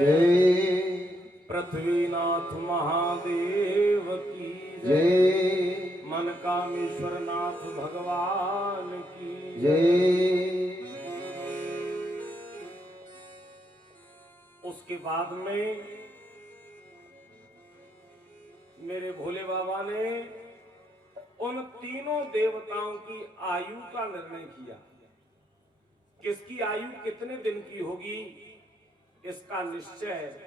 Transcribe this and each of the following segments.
जय। पृथ्वीनाथ महादेव की जय। मनकामेश्वर नाथ भगवान की जय। उसके बाद में मेरे भोले बाबा ने उन तीनों देवताओं की आयु का निर्णय किया। किसकी आयु कितने दिन की होगी इसका निश्चय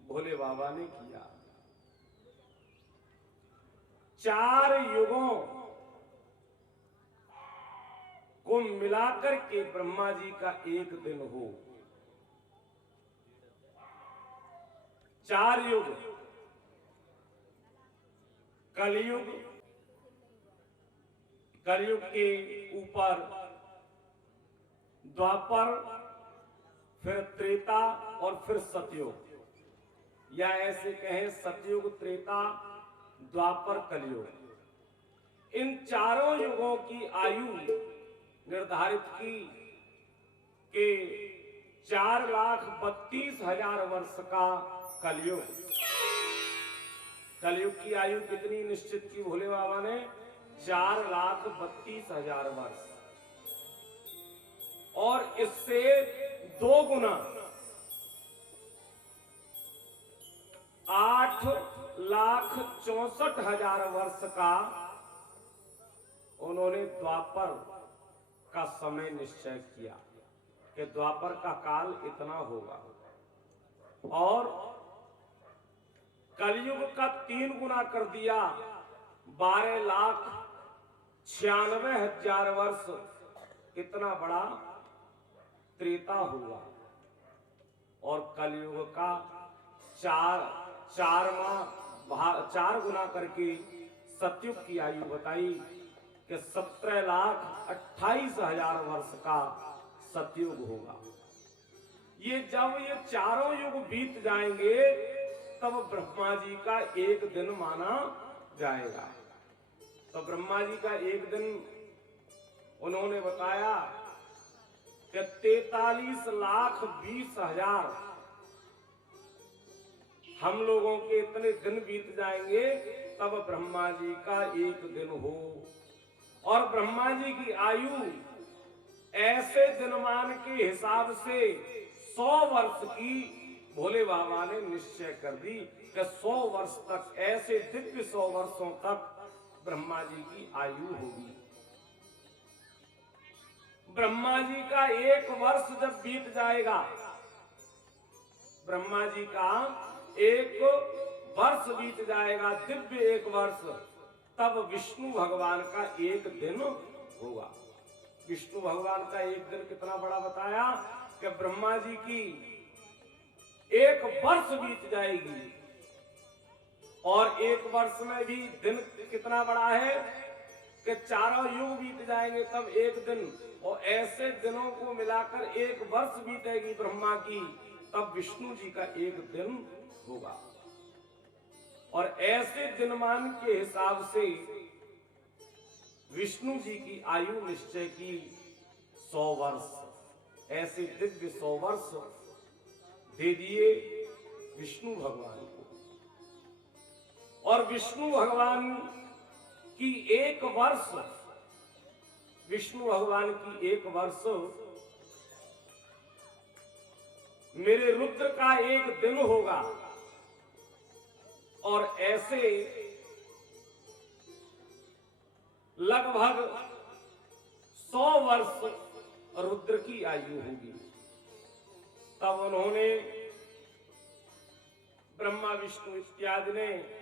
भोले बाबा ने किया। 4 युगों को मिलाकर के ब्रह्मा जी का एक दिन हो। 4 युग, कलयुग, कलयुग के ऊपर द्वापर, फिर त्रेता और फिर सतयुग, या ऐसे कहें सतयुग, त्रेता, द्वापर, कलयुग। इन चारों युगों की आयु निर्धारित की कि 4,32,000 वर्ष का कलयुग। कलयुग की आयु कितनी निश्चित की भोले बाबा ने? 4,32,000 वर्ष। और इससे 2 गुना 8,64,000 वर्ष का उन्होंने द्वापर का समय निश्चय किया कि द्वापर का काल इतना होगा। और कलयुग का 3 गुना कर दिया, 12,96,000 वर्ष। कितना बड़ा त्रेता हुआ। और कलयुग का 4 गुना करके सतयुग की आयु बताई कि 17,28,000 वर्ष का सतयुग होगा। जब ये चारों युग बीत जाएंगे तब ब्रह्मा जी का एक दिन माना जाएगा। तो ब्रह्मा जी का एक दिन उन्होंने बताया कि 43,20,000 हम लोगों के इतने दिन बीत जाएंगे तब ब्रह्मा जी का एक दिन हो। और ब्रह्मा जी की आयु ऐसे दिनमान के हिसाब से 100 वर्ष की भोले बाबा ने निश्चय कर दी कि 100 वर्ष तक, ऐसे दिव्य 100 वर्षों तक ब्रह्मा जी की आयु होगी। ब्रह्मा जी का 1 वर्ष जब बीत जाएगा, ब्रह्मा जी का 1 वर्ष बीत जाएगा, दिव्य 1 वर्ष, तब विष्णु भगवान का एक दिन होगा। विष्णु भगवान का एक दिन कितना बड़ा बताया कि ब्रह्मा जी की 1 वर्ष बीत जाएगी। और 1 वर्ष में भी दिन कितना बड़ा है कि चारों युग बीत जाएंगे तब एक दिन। और ऐसे दिनों को मिलाकर 1 वर्ष बीतेगी ब्रह्मा की, तब विष्णु जी का एक दिन होगा। और ऐसे दिनमान के हिसाब से विष्णु जी की आयु निश्चय की 100 वर्ष। ऐसे दिव्य 100 वर्ष दे दिए विष्णु भगवान को। और विष्णु भगवान की 1 वर्ष, विष्णु भगवान की 1 वर्ष मेरे रुद्र का एक दिन होगा। और ऐसे लगभग 100 वर्ष रुद्र की आयु होगी। तब उन्होंने ब्रह्मा विष्णु इत्यादि ने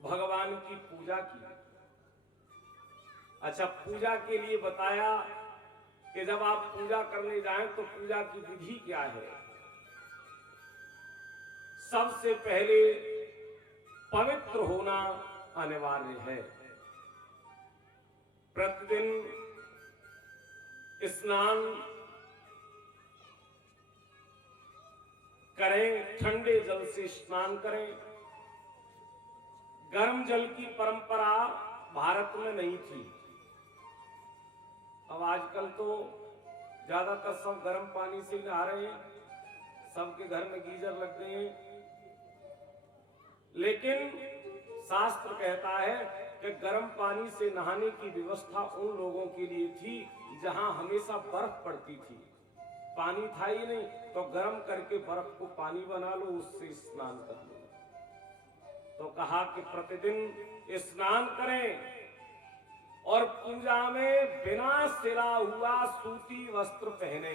भगवान की पूजा की। अच्छा, पूजा के लिए बताया कि जब आप पूजा करने जाएं तो पूजा की विधि क्या है। सबसे पहले पवित्र होना अनिवार्य है। प्रतिदिन स्नान करें, ठंडे जल से स्नान करें। गर्म जल की परंपरा भारत में नहीं थी। अब आजकल तो ज्यादातर सब गर्म पानी से नहा रहे हैं। सबके घर में गीजर लग गए हैं, लेकिन शास्त्र कहता है कि गर्म पानी से नहाने की व्यवस्था उन लोगों के लिए थी जहां हमेशा बर्फ पड़ती थी। पानी था ही नहीं, तो गर्म करके बर्फ को पानी बना लो, उससे स्नान कर लो। तो कहा कि प्रतिदिन स्नान करें और पूजा में बिना सिला हुआ सूती वस्त्र पहने।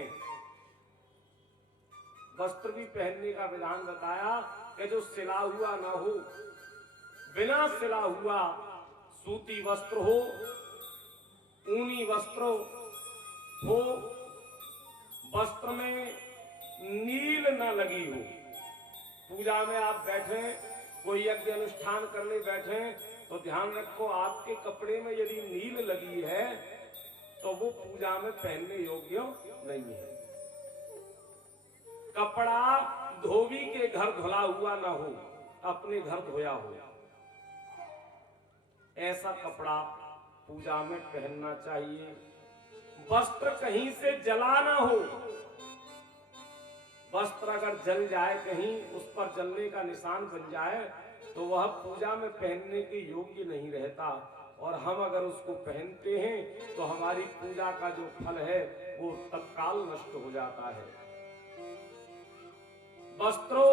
वस्त्र भी पहनने का विधान बताया कि जो सिला हुआ ना हो, बिना सिला हुआ सूती वस्त्र हो, ऊनी वस्त्र हो, वस्त्र में नील न लगी हो। पूजा में आप बैठे, कोई यज्ञ अनुष्ठान करने बैठे, तो ध्यान रखो आपके कपड़े में यदि नील लगी है तो वो पूजा में पहनने योग्य नहीं है। कपड़ा धोबी के घर धुला हुआ ना हो, अपने घर धोया हो, ऐसा कपड़ा पूजा में पहनना चाहिए। वस्त्र कहीं से जला ना हो। वस्त्र अगर जल जाए कहीं, उस पर जलने का निशान बन जाए, तो वह पूजा में पहनने के योग्य नहीं रहता। और हम अगर उसको पहनते हैं तो हमारी पूजा का जो फल है वो तत्काल नष्ट हो जाता है। वस्त्र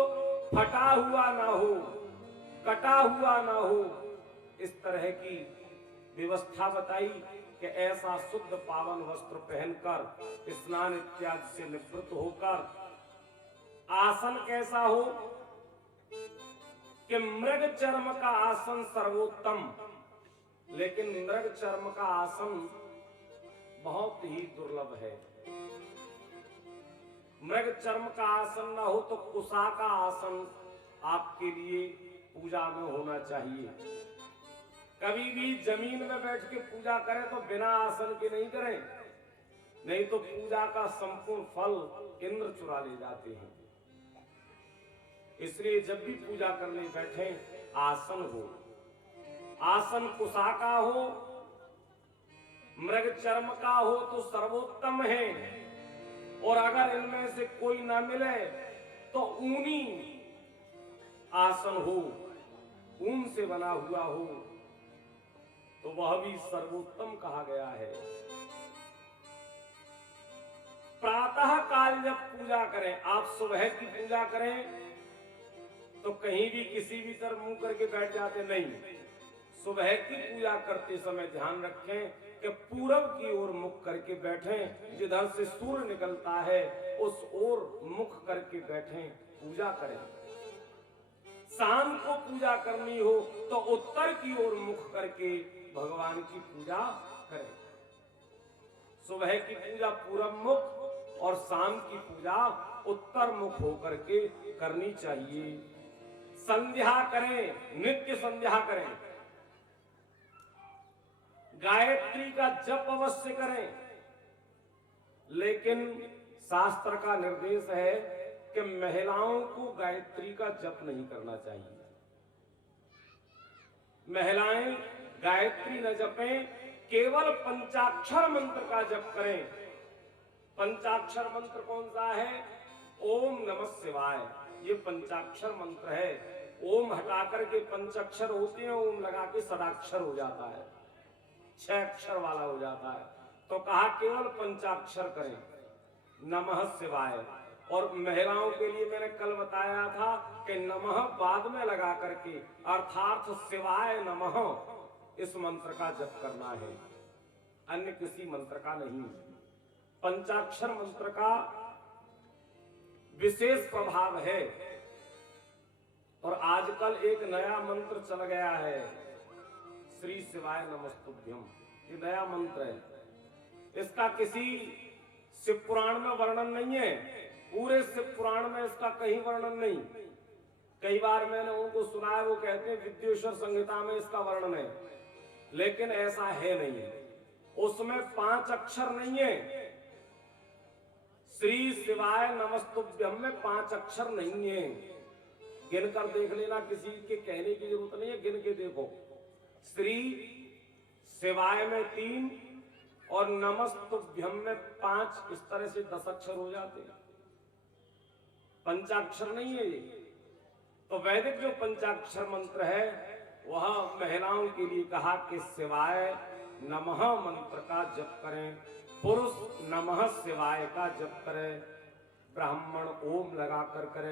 फटा हुआ ना हो, कटा हुआ ना हो, इस तरह की व्यवस्था बताई कि ऐसा शुद्ध पावन वस्त्र पहनकर स्नान इत्यादि से निवृत्त होकर आसन कैसा हो कि मृग चर्म का आसन सर्वोत्तम। लेकिन मृग चर्म का आसन बहुत ही दुर्लभ है। मृग चर्म का आसन ना हो तो कुसा का आसन आपके लिए पूजा में होना चाहिए। कभी भी जमीन में बैठ के पूजा करें तो बिना आसन के नहीं करें, नहीं तो पूजा का संपूर्ण फल इंद्र चुरा ले जाते हैं। इसलिए जब भी पूजा करने बैठे आसन हो, आसन कुसा का हो, मृग चर्म का हो तो सर्वोत्तम है। और अगर इनमें से कोई ना मिले तो ऊनी आसन हो, ऊन से बना हुआ हो, तो वह भी सर्वोत्तम कहा गया है। प्रातः काल जब पूजा करें, आप सुबह की पूजा करें तो कहीं भी किसी भी तरफ मुंह करके बैठ जाते नहीं। सुबह की पूजा करते समय ध्यान रखें कि पूरब की ओर मुख करके बैठें, जिधर से सूर्य निकलता है उस ओर मुख करके बैठें, पूजा करें। शाम को पूजा करनी हो तो उत्तर की ओर मुख करके भगवान की पूजा करें। सुबह की पूजा पूरब मुख और शाम की पूजा उत्तर मुख होकर के करनी चाहिए। संध्या करें, नित्य संध्या करें, गायत्री का जप अवश्य करें। लेकिन शास्त्र का निर्देश है कि महिलाओं को गायत्री का जप नहीं करना चाहिए। महिलाएं गायत्री न जपें, केवल पंचाक्षर मंत्र का जप करें। पंचाक्षर मंत्र कौन सा है? ओम नमः शिवाय, ये पंचाक्षर मंत्र है। ओम हटा करके पंचाक्षर होते हैं, ओम लगा के षडाक्षर हो जाता है, 6 अक्षर वाला हो जाता है। तो कहा केवल पंचाक्षर करें, नमः शिवाय। और महिलाओं के लिए मैंने कल बताया था कि नमः बाद में लगा करके, अर्थात शिवाय नमः, इस मंत्र का जप करना है, अन्य किसी मंत्र का नहीं। पंचाक्षर मंत्र का विशेष प्रभाव है। और आजकल एक नया मंत्र चल गया है, श्री शिवाय नमस्तुभ्यम, ये नया मंत्र है। इसका किसी शिव पुराण में वर्णन नहीं है, पूरे शिव पुराण में इसका कहीं वर्णन नहीं। कई बार मैंने उनको सुना है, वो कहते हैं विद्येश्वर संहिता में इसका वर्णन है, लेकिन ऐसा है नहीं है। उसमें 5 अक्षर नहीं है। श्री शिवाय नमस्तुभ्यम में 5 अक्षर नहीं है। गिन कर देख लेना, किसी के कहने की जरूरत नहीं है, गिन के देखो। श्री शिवाय में 3 और नमस्तुभ्यम में 5, इस तरह से 10 अक्षर हो जाते हैं। पंचाक्षर नहीं है ये। तो वैदिक जो पंचाक्षर मंत्र है वह महिलाओं के लिए कहा कि शिवाय नमः मंत्र का जप करें, पुरुष नमः शिवाय का जप करें, ब्राह्मण ओम लगाकर करें।